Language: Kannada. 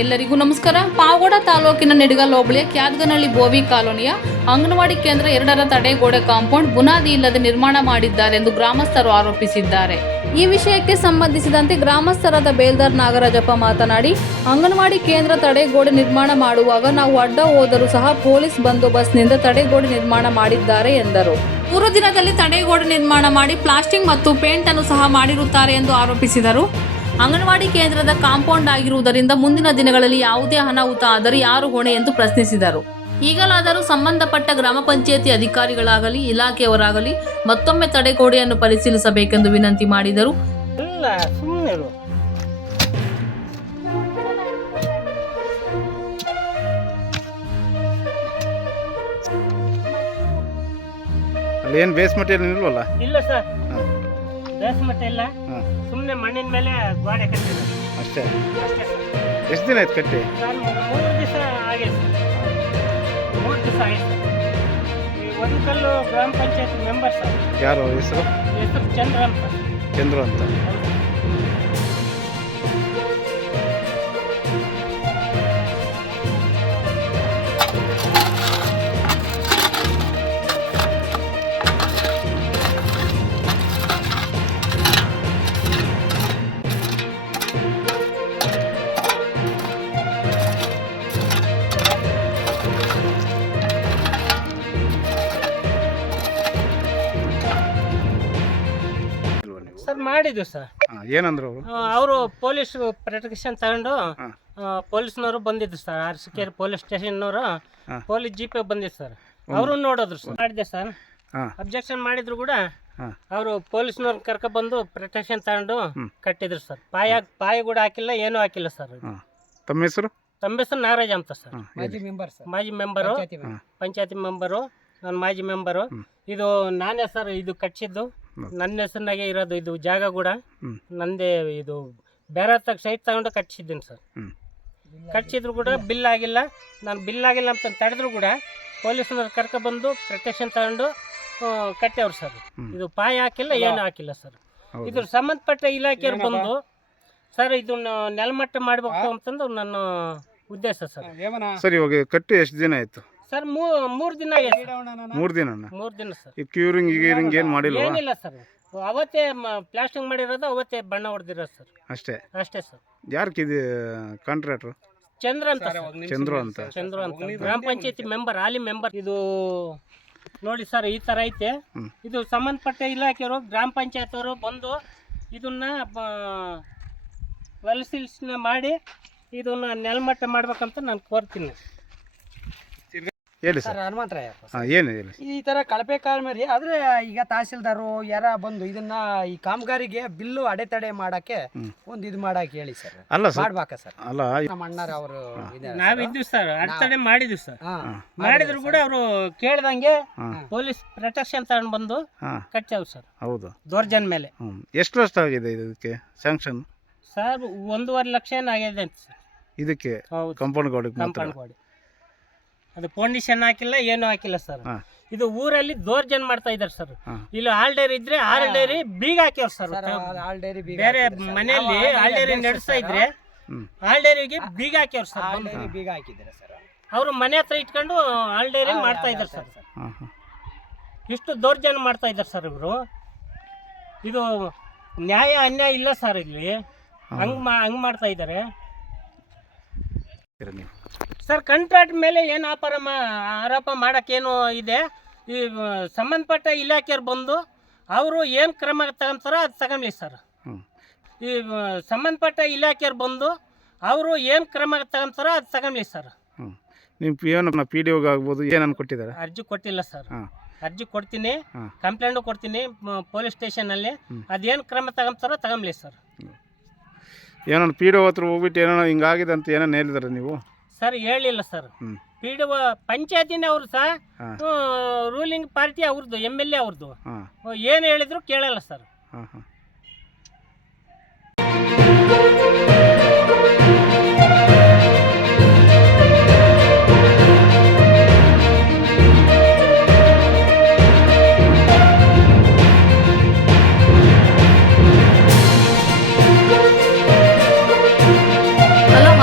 ಎಲ್ಲರಿಗೂ ನಮಸ್ಕಾರ. ಪಾವಗಡ ತಾಲೂಕಿನ ನಿಡಗಲ್ ಹೋಬಳಿಯ ಕ್ಯಾದ್ಗನಹಳ್ಳಿ ಬೋವಿ ಕಾಲೋನಿಯ ಅಂಗನವಾಡಿ ಕೇಂದ್ರ ಎರಡರ ತಡೆಗೋಡೆ ಕಾಂಪೌಂಡ್ ಬುನಾದಿ ಇಲ್ಲದೆ ನಿರ್ಮಾಣ ಮಾಡಿದ್ದಾರೆ ಎಂದು ಗ್ರಾಮಸ್ಥರು ಆರೋಪಿಸಿದ್ದಾರೆ. ಈ ವಿಷಯಕ್ಕೆ ಸಂಬಂಧಿಸಿದಂತೆ ಗ್ರಾಮಸ್ಥರಾದ ಬೇಲ್ದಾರ್ ನಾಗರಾಜಪ್ಪ ಮಾತನಾಡಿ, ಅಂಗನವಾಡಿ ಕೇಂದ್ರ ತಡೆಗೋಡೆ ನಿರ್ಮಾಣ ಮಾಡುವಾಗ ನಾವು ಅಡ್ಡ ಹೋದರೂ ಸಹ ಪೊಲೀಸ್ ಬಂದೋಬಸ್ತ್ನಿಂದ ತಡೆಗೋಡೆ ನಿರ್ಮಾಣ ಮಾಡಿದ್ದಾರೆ ಎಂದರು. ಮೂರು ದಿನದಲ್ಲಿ ತಡೆಗೋಡೆ ನಿರ್ಮಾಣ ಮಾಡಿ ಪ್ಲಾಸ್ಟಿಕ್ ಮತ್ತು ಪೇಂಟ್ ಅನ್ನು ಸಹ ಮಾಡಿರುತ್ತಾರೆ ಎಂದು ಆರೋಪಿಸಿದರು. ಅಂಗನವಾಡಿ ಕೇಂದ್ರದ ಕಾಂಪೌಂಡ್ ಆಗಿರುವುದರಿಂದ ಮುಂದಿನ ದಿನಗಳಲ್ಲಿ ಯಾವುದೇ ಅನಾಹುತ ಆದರೆ ಯಾರು ಹೊಣೆ ಎಂದು ಪ್ರಶ್ನಿಸಿದರು. ಈಗಲಾದರೂ ಸಂಬಂಧಪಟ್ಟ ಗ್ರಾಮ ಪಂಚಾಯತಿ ಅಧಿಕಾರಿಗಳಾಗಲಿ ಇಲಾಖೆಯವರಾಗಲಿ ಮತ್ತೊಮ್ಮೆ ತಡೆಗೋಡೆಯನ್ನು ಪರಿಶೀಲಿಸಬೇಕೆಂದು ವಿನಂತಿ ಮಾಡಿದರು. ಇಲ್ಲ ಬೇಸ್ ಮಟೀರಿಯಲ್ ಏನು ಇಲ್ವಲ್ಲ ಇಲ್ಲ ಸರ್. ಬೇಸ್ ಮಟ್ಟ ಇಲ್ಲ. ಹಾಂ ಸುಮ್ಮನೆ ಮಣ್ಣಿನ ಮೇಲೆ ಗೋಡೆ ಕಟ್ಟಿದ್ರು. ಅಷ್ಟೇ. ಅಷ್ಟೇ ಎಷ್ಟು ದಿನ ಆಯ್ತು ಕಟ್ಟಿ? ಸರ್ ಮೂರು ದಿವಸ ಆಗಿದೆ ಸರ್. ಮೂರು ದಿವಸ ಆಗಿದೆ ಈ ಒಂದು ಕಲ್ಲು ಗ್ರಾಮ ಪಂಚಾಯತ್ ಮೆಂಬರ್ ಸರ್. ಯಾರು ಹೆಸರು? ಹೆಸರು ಚಂದ್ರ ಅಂತ. ಚಂದ್ರು ಅಂತ. ನೀವು ಸರ್. ಏನಂದ್ರು ಅವರು? ಅವರು ಪೊಲೀಸ್ ಪ್ರೊಟೆಕ್ಷನ್ ತಗೊಂಡು ಪೊಲೀಸ್ನವರು ಬಂದಿದ್ರು ಸರ್. ಅರಸಿಕೆರೆ ಪೊಲೀಸ್ ಸ್ಟೇಷನ್ನವರು ಪೊಲೀಸ್ ಪೊಲೀಸ್ ಜೀಪೇ ಬಂದಿದ್ದು ಸರ್. ಅವರು ನೋಡಿದ್ರು ಸರ್. ಮಾಡಿದೆ ಸರ್. ಅಬ್ಜೆಕ್ಷನ್ ಮಾಡಿದ್ರು ಕೂಡ ಅವರು ಪೊಲೀಸ್ನವ್ರು ಕರ್ಕೊಬಂದು ಪ್ರೊಟೆಕ್ಷನ್ ತಗೊಂಡು ಕಟ್ಟಿದ್ರು ಸರ್. ಪಾಯ ಪಾಯ ಕೂಡ ಹಾಕಿಲ್ಲ ಏನೂ ಹಾಕಿಲ್ಲ ಸರ್. ತಮ್ಮ ಹೆಸರು? ತಮ್ಮ ಹೆಸರು ನಾಗರಾಜ್ ಅಂತ ಸರ್. ಮಾಜಿ ಮೆಂಬರ್ ಸರ್. ಮಾಜಿ ಮೆಂಬರು. ಪಂಚಾಯತಿ ಮೆಂಬರು. ನನ್ನ ಮಾಜಿ ಮೆಂಬರು. ಇದು ನಾನೇ ಸರ್ ಇದು ಕಟ್ಸಿದ್ದು ಹ್ಮ್. ನನ್ನ ಹೆಸರಿನಾಗೆ ಇರೋದು ಇದು ಜಾಗ ಕೂಡ ನಂದೇ ಇದು ಬೇರೆ ತಗ ಸೈಟ್ ತಗೊಂಡು ಕಟ್ಸಿದ್ದೀನಿ ಸರ್. ಕಟ್ಸಿದ್ರು ಕೂಡ ಬಿಲ್ ಆಗಿಲ್ಲ. ನಾನು ಬಿಲ್ ಆಗಿಲ್ಲ ಅಂತ ತಡೆದ್ರು ಕೂಡ ಪೊಲೀಸ್ನವ್ರು ಕರ್ಕೊಬಂದು ಪ್ರೊಟೆಕ್ಷನ್ ತಗೊಂಡು ಕಟ್ಟವ್ರು ಸರ್. ಇದು ಪಾಯ ಹಾಕಿಲ್ಲ ಏನು ಹಾಕಿಲ್ಲ ಸರ್. ಇದ್ರ ಸಂಬಂಧಪಟ್ಟ ಇಲಾಖೆಯವ್ರು ಬಂದು ಸರ್ ಇದು ನೆಲಮಟ್ಟ ಮಾಡಬೇಕು ಅಂತಂದು ನನ್ನ ಉದ್ದೇಶ ಸರ್. ಸರಿ ಸರ್ ಇವಾಗ ಕಟ್ಟಿ ಎಷ್ಟು ದಿನ ಆಯ್ತು? ಸರ್ ಮೂರು ದಿನ ಮೂರು ದಿನ ಮೂರು ದಿನ ಸರ್. ಈ ಕ್ಯೂರಿಂಗ್ ಗೀರಿಂಗ್ ಏನು ಮಾಡಿಲ್ವಾ? ಏನಿಲ್ಲ ಸರ್. ಅವತ್ತೇ ಪ್ಲಾಸ್ಟಿಂಗ್ ಮಾಡಿರೋದು ಅವತ್ತೇ ಬಣ್ಣ ಹೊಡೆದಿರೋದು ಸರ್. ಅಷ್ಟೇ? ಅಷ್ಟೇ ಸರ್. ಯಾರು ಇದು ಕಾಂಟ್ರಾಕ್ಟ್ರು ಚಂದ್ರ ಅಂತ. ಚಂದ್ರು ಅಂತ. ಚಂದ್ರ ಅಂತ. ಗ್ರಾಮ ಪಂಚಾಯತಿ ಮೆಂಬರ್ ಹಾಲಿ ಮೆಂಬರ್ ಇದು ನೋಡಿ ಸರ್ ಈ ಥರ ಐತೆ. ಇದು ಸಂಬಂಧಪಟ್ಟ ಇಲಾಖೆಯವರು ಗ್ರಾಮ ಪಂಚಾಯತ್ ಅವರು ಬಂದು ಇದನ್ನ ಪರಿಶೀಲನೆ ಮಾಡಿ ಇದನ್ನ ನೆಲಮಟ್ಟ ಮಾಡ್ಬೇಕಂತ ನಾನು ಕೋರ್ತೀನಿ. ಹೇಳಿ ಸರ್ ಸರ್. ಹಾಂ ಏನು ಹೇಳಿ. ಈ ತರ ಕಳಪೆ ಕಾಮಗಾರಿ ಆದ್ರೆ ಈಗ ತಹಸೀಲ್ದಾರು ಯಾರ ಬಂದು ಇದನ್ನ ಈ ಕಾಮಗಾರಿಗೆ ಬಿಲ್ಲು ಅಡೆತಡೆ ಮಾಡಕ್ಕೆ ಒಂದು ಇದು ಮಾಡಕ್ ಹೇಳಿ ಸರ್. ಅಲ್ಲ ಸರ್ ಮಾಡ್ಬೇಕಾ ಸರ್. ಅಲ್ಲ ನಮ್ಮ ಅಣ್ಣಾರ ಅವರು ನಾವಿದ್ವಿ ಸರ್. ಅಡೆತಡೆ ಮಾಡಿದ್ವಿ ಸರ್. ಮಾಡಿದ್ರು ಕೂಡ ಅವರು ಕೇಳ್ದಂಗೆ ಪೊಲೀಸ್ ಪ್ರೊಟೆಕ್ಷನ್ ತಗೊಂಡ್ ಬಂದು ಹಾಂ. ಕಟ್ಟಾವ್ ಸರ್. ಹೌದು. ದೌರ್ಜನ್ ಮೇಲೆ. ಹ್ಞೂ ಎಷ್ಟು ವರ್ಷ ಆಗಿದೆ ಇದಕ್ಕೆ ಸ್ಯಾಂಕ್ಷನ್ ಸರ್ ಒಂದೂವರೆ ಲಕ್ಷ ಏನಾಗಿದೆ ಅಂತ ಸರ್. ಇದಕ್ಕೆ ಹೌದು. ಕಾಂಪೌಂಡ್ ಗೋಡೆಗೆ ಮಾತ್ರ? ಕಾಂಪೌಂಡ್ ಗೋಡೆ. ಅದು ಫೌಂಡೇಶನ್ ಹಾಕಿಲ್ಲ ಏನು ಹಾಕಿಲ್ಲ ಸರ್. ಇದು ಊರಲ್ಲಿ ದೋರ್ಜನ್ ಮಾಡ್ತಾ ಇದ್ದಾರೆ ಸರ್. ಇಲ್ಲಿ ಹಾಲ್ ಡೈರಿ ಇದ್ರೆ ಹಾಲ್ ಡೈರಿ ಬೀಗ ಹಾಕ್ಯವ್ರ ಸರ್. ಬೇರೆ ಮನೆಯಲ್ಲಿ ಹಾಲ್ ಡೈರಿ ನಡೆಸ್ತಾ ಇದ್ರೆ ಹಾಲ್ ಡೈರಿಗೆ ಬೀಗ ಹಾಕ್ಯವ್ರ ಸರ್. ಬೀಗ ಹಾಕಿದ್ದಾರೆ ಸರ್? ಅವ್ರು ಮನೆ ಹತ್ರ ಇಟ್ಕೊಂಡು ಹಾಲ್ ಡೈರಿ ಮಾಡ್ತಾ ಇದ್ದಾರೆ ಸರ್. ಇಷ್ಟು ದೌರ್ಜನ್ಯ ಮಾಡ್ತಾ ಇದ್ದಾರೆ ಸರ್ ಇವರು. ಇದು ನ್ಯಾಯ ಅನ್ಯಾಯ ಇಲ್ಲ ಸರ್ ಇಲ್ಲಿ. ಹಂಗ್ ಮಾ ಹಂಗ್ ಮಾಡ್ತಾ ಇದ್ದಾರೆ ಸರ್ ಕಾಂಟ್ರಾಕ್ಟ್ ಮೇಲೆ ಏನು ಆಪಾರ ಮಾ ಆರೋಪ ಮಾಡೋಕ್ಕೇನು ಇದೆ. ಈ ಸಂಬಂಧಪಟ್ಟ ಇಲಾಖೆಯವ್ರು ಬಂದು ಅವರು ಏನು ಕ್ರಮ ತಗೊಂತಾರೋ ಅದು ತಗೊಂಡ್ಲಿ ಸರ್. ಹ್ಞೂ ಈ ಸಂಬಂಧಪಟ್ಟ ಇಲಾಖೆಯವ್ರು ಬಂದು ಅವರು ಏನು ಕ್ರಮ ತಗೊಂತಾರೋ ಅದು ತಗೊಂಡ್ಲಿ ಸರ್. ಹ್ಞೂ ನಿಮ್ಮ ಪಿ ನಮ್ಮ ಪಿ ಡಿ ಓಗೆ ಆಗ್ಬೋದು ಏನನ್ನು ಕೊಟ್ಟಿದ್ದಾರೆ? ಅರ್ಜಿ ಕೊಟ್ಟಿಲ್ಲ ಸರ್. ಅರ್ಜಿ ಕೊಡ್ತೀನಿ ಕಂಪ್ಲೇಂಟು ಕೊಡ್ತೀನಿ ಪೊಲೀಸ್ ಸ್ಟೇಷನಲ್ಲಿ. ಅದೇನು ಕ್ರಮ ತಗೊಂತಾರೋ ತಗೊಂಬಲಿ ಸರ್. ಏನೋ ಪಿ ಡಿ ಹತ್ರ ಹೋಗ್ಬಿಟ್ಟು ಏನೋ ಹಿಂಗಾಗಿದೆ ಅಂತ ಏನೋ ಹೇಳಿದಾರೆ ನೀವು? ಸರ್ ಹೇಳಿಲ್ಲ ಸರ್. ಪಿ ಡಿ ಪಂಚಾಯತಿನೇ ಅವ್ರು ಸರ್ ಹಾಂ. ರೂಲಿಂಗ್ ಪಾರ್ಟಿ ಅವ್ರದ್ದು ಎಂ ಎಲ್ ಎ ಅವ್ರದ್ದು ಏನು ಹೇಳಿದ್ರು ಕೇಳಲ್ಲ ಸರ್.